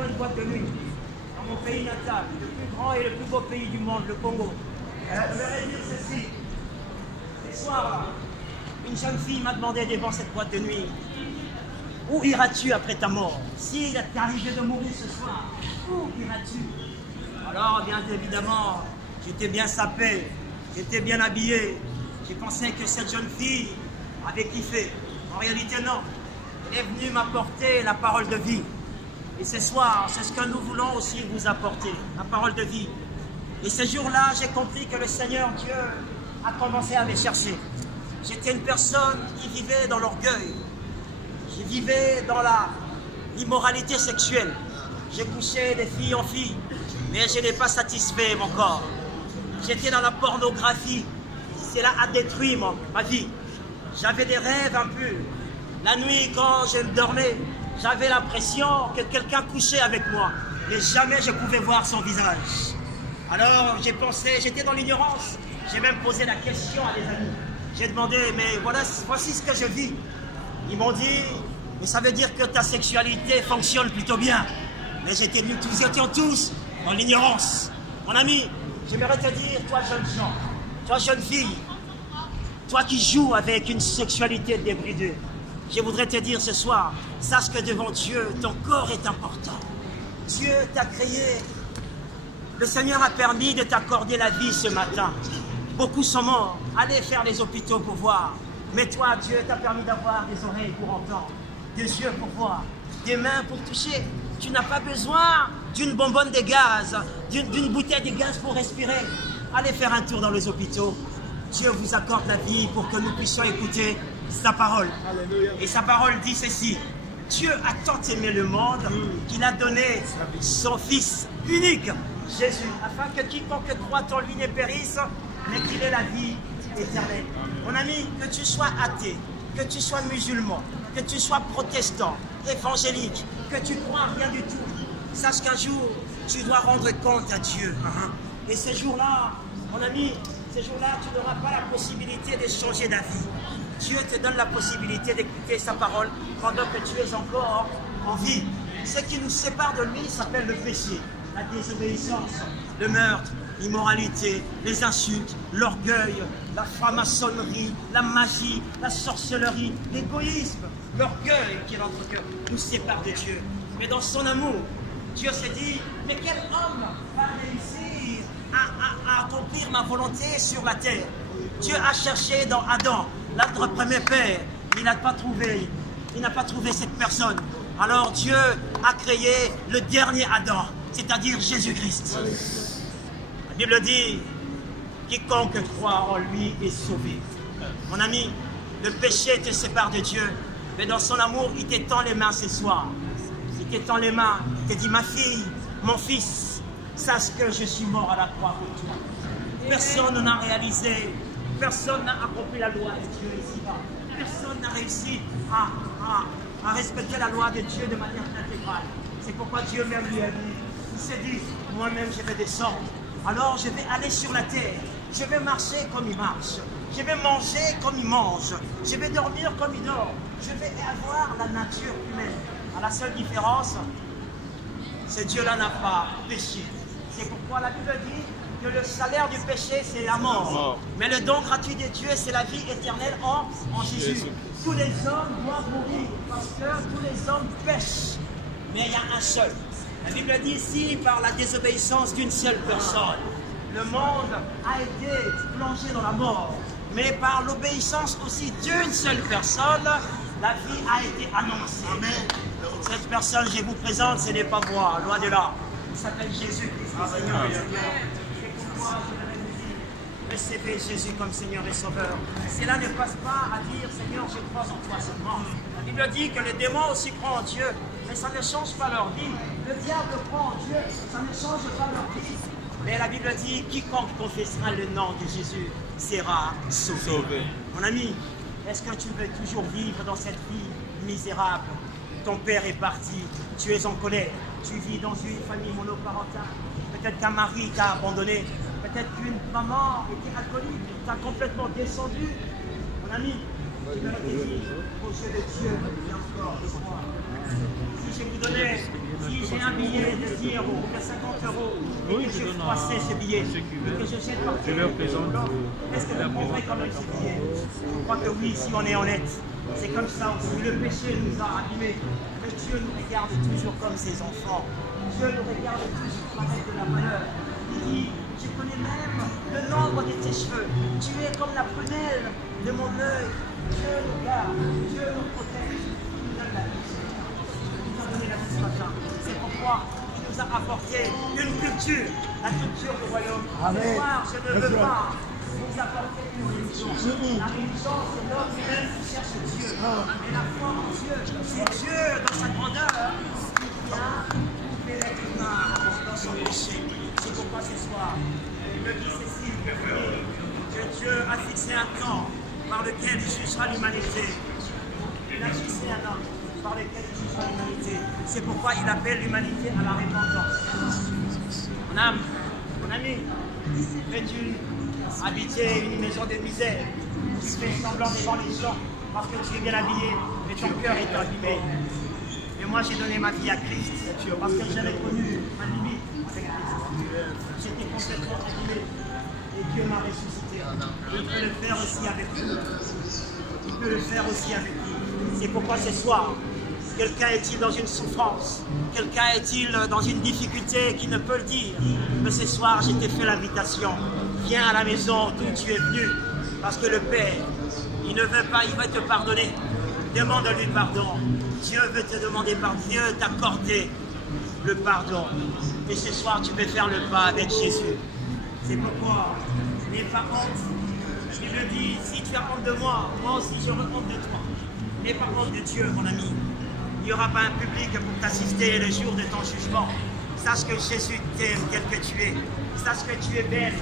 devant une boîte de nuit, dans mon pays natal, le plus grand et le plus beau pays du monde, le Congo. Je voudrais dire ceci. Ce soir-là, une jeune fille m'a demandé devant cette boîte de nuit, où iras-tu après ta mort? S'il t'est arrivé de mourir ce soir, où iras-tu? Alors, bien évidemment, j'étais bien sapé, j'étais bien habillé. J'ai pensé que cette jeune fille avait kiffé. En réalité, non. Elle est venue m'apporter la parole de vie. Et ce soir, c'est ce que nous voulons aussi vous apporter, la parole de vie. Et ce jour-là, j'ai compris que le Seigneur Dieu a commencé à me chercher. J'étais une personne qui vivait dans l'orgueil. Je vivais dans l'immoralité sexuelle. J'ai couché des filles en filles, mais je n'ai pas satisfait mon corps. J'étais dans la pornographie. Cela a détruit ma vie. J'avais des rêves un peu. La nuit, quand je dormais, j'avais l'impression que quelqu'un couchait avec moi. Mais jamais je pouvais voir son visage. Alors j'ai pensé, j'étais dans l'ignorance. J'ai même posé la question à des amis. J'ai demandé, mais voilà, voici ce que je vis. Ils m'ont dit, mais ça veut dire que ta sexualité fonctionne plutôt bien. Mais nous étions tous dans l'ignorance. Mon ami, j'aimerais te dire, toi jeune gens, toi jeune fille, toi qui joues avec une sexualité débridée, je voudrais te dire ce soir, sache que devant Dieu, ton corps est important. Dieu t'a créé. Le Seigneur a permis de t'accorder la vie ce matin. Beaucoup sont morts. Allez faire les hôpitaux pour voir. Mais toi, Dieu t'a permis d'avoir des oreilles pour entendre, des yeux pour voir, des mains pour toucher. Tu n'as pas besoin d'une bonbonne de gaz, d'une bouteille de gaz pour respirer. Allez faire un tour dans les hôpitaux. Dieu vous accorde la vie pour que nous puissions écouter sa parole. Alléluia. Et sa parole dit ceci. Dieu a tant aimé le monde qu'il a donné son Fils unique, Jésus, afin que quiconque croit en lui ne périsse, mais qu'il ait la vie éternelle. Mon ami, que tu sois athée, que tu sois musulman, que tu sois protestant, évangélique, que tu crois en rien du tout, sache qu'un jour, tu dois rendre compte à Dieu. Et ce jour-là, mon ami, ce jour-là, tu n'auras pas la possibilité de changer d'avis. Dieu te donne la possibilité d'écouter sa parole pendant que tu es encore en vie. Ce qui nous sépare de lui s'appelle le péché, la désobéissance, le meurtre, l'immoralité, les insultes, l'orgueil, la franc-maçonnerie, la magie, la sorcellerie, l'égoïsme, l'orgueil qui est dans notre cœur nous sépare de Dieu. Mais dans son amour, Dieu s'est dit, mais quel homme va réussir à accomplir ma volonté sur la terre? Dieu a cherché dans Adam, notre premier père, il n'a pas trouvé cette personne. Alors Dieu a créé le dernier Adam, c'est-à-dire Jésus-Christ. La Bible dit, quiconque croit en lui est sauvé. Mon ami, le péché te sépare de Dieu, mais dans son amour, il t'étend les mains ce soir. Il t'étend les mains, il te dit, ma fille, mon fils, sache que je suis mort à la croix pour toi. Personne n'a réalisé, personne n'a accompli la loi de Dieu ici-bas. Personne n'a réussi à respecter la loi de Dieu de manière intégrale. C'est pourquoi Dieu même lui a dit, il s'est dit, moi-même je vais descendre. Alors je vais aller sur la terre, je vais marcher comme il marche, je vais manger comme il mange, je vais dormir comme il dort, je vais avoir la nature humaine. À la seule différence, ce Dieu-là n'a pas péché. C'est pourquoi la Bible dit que le salaire du péché, c'est la mort. Mais le don gratuit de Dieu, c'est la vie éternelle en Jésus. Tous les hommes doivent mourir parce que tous les hommes pêchent. Mais il y a un seul. La Bible dit ici, par la désobéissance d'une seule personne, le monde a été plongé dans la mort. Mais par l'obéissance aussi d'une seule personne, la vie a été annoncée. Amen. Cette personne, je vous présente, ce n'est pas moi, loin de là. Il s'appelle Jésus-Christ, Seigneur et Sauveur. Et pourquoi je vais vous dire, recevez Jésus comme Seigneur et Sauveur. Cela ne passe pas à dire, Seigneur, je crois en toi seulement. La Bible dit que les démons aussi croient en Dieu, mais ça ne change pas leur vie. Le diable croit en Dieu, ça ne change pas leur vie. Mais la Bible dit, quiconque confessera le nom de Jésus sera sauvé. Mon ami, est-ce que tu veux toujours vivre dans cette vie misérable? Ton père est parti, tu es en colère, tu vis dans une famille monoparentale, peut-être qu'un mari t'a abandonné, peut-être qu'une maman était alcoolique, t'a complètement descendu. Mon ami, tu veux te dire, aux yeux de Dieu, il y a encore espoir. si je vous donnais, si j'ai un billet de 10 € ou de 50 €, et que je froissais ce billet, et que je jette par terre, est-ce que vous prendrez quand même ce billet? Je crois que oui, si on est honnête. C'est comme ça aussi. Le péché nous a abîmés. Mais Dieu nous regarde toujours comme ses enfants. Dieu nous regarde toujours avec de la valeur. Il dit, je connais même le nombre de tes cheveux. Tu es comme la prunelle de mon œil. Dieu nous garde, Dieu nous protège. Il nous donne la vie. Il nous a donné la vie ce matin. C'est pourquoi il nous a apporté une culture, la culture du royaume. Ce soir, je ne veux pas vous apporter une religion. La religion, c'est l'homme lui-même qui cherche Dieu. Mais la foi en Dieu, c'est Dieu dans sa grandeur qui a fait l'être humain dans son péché. C'est pourquoi ce soir, il me dit Cécile que Dieu a fixé un temps par lequel il jugera l'humanité. Il a fixé un homme par lequel il jugera l'humanité. C'est pourquoi il appelle l'humanité à la repentance. Mon ami, fais-tu habiter une maison de misère? Tu fais semblant devant les gens parce que tu es bien habillé, mais ton cœur est abîmé. Et moi, j'ai donné ma vie à Christ parce que j'avais connu ma limite avec Christ. J'étais complètement abîmé et Dieu m'a ressuscité. Il peut le faire aussi avec vous. Il peut le faire aussi avec vous. C'est pourquoi ce soir, quelqu'un est-il dans une souffrance? Quelqu'un est-il dans une difficulté qui ne peut le dire? Mais ce soir, je t'ai fait l'invitation. Viens à la maison d'où tu es venu. Parce que le Père, il ne veut pas, il veut te pardonner. Demande-lui pardon. Dieu veut te demander pardon. Dieu t'accorder le pardon. Et ce soir, tu peux faire le pas avec Jésus. C'est pourquoi, n'aie pas honte. Il me dit, si tu as honte de moi, moi aussi j'aurai honte de toi. N'aie pas honte de Dieu, mon ami. Il n'y aura pas un public pour t'assister le jour de ton jugement. Sache que Jésus t'aime tel que tu es. Sache que tu es belle.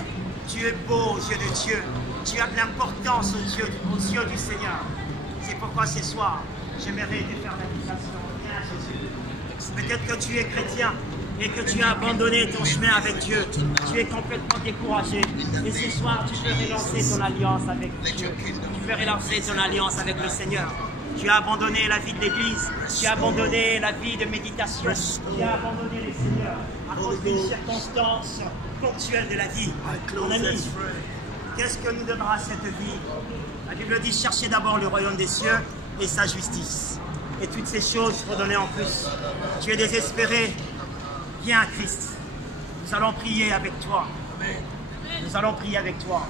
Tu es beau aux yeux de Dieu. Tu as de l'importance aux yeux du Seigneur. C'est pourquoi ce soir, j'aimerais te faire l'invitation. Viens à Jésus. Peut-être que tu es chrétien et que tu as abandonné ton chemin avec Dieu. Tu es complètement découragé. Et ce soir, tu peux relancer ton alliance avec Dieu. Tu peux relancer ton alliance avec le Seigneur. Tu as abandonné la vie de l'Église. Tu as abandonné la vie de méditation. Tu as abandonné les Seigneurs à cause d'une circonstance ponctuelle de la vie. Mon ami, qu'est-ce que nous donnera cette vie? La Bible dit, cherchez d'abord le royaume des cieux et sa justice. Et toutes ces choses seront données en plus. Tu es désespéré, viens à Christ. Nous allons prier avec toi. Nous allons prier avec toi.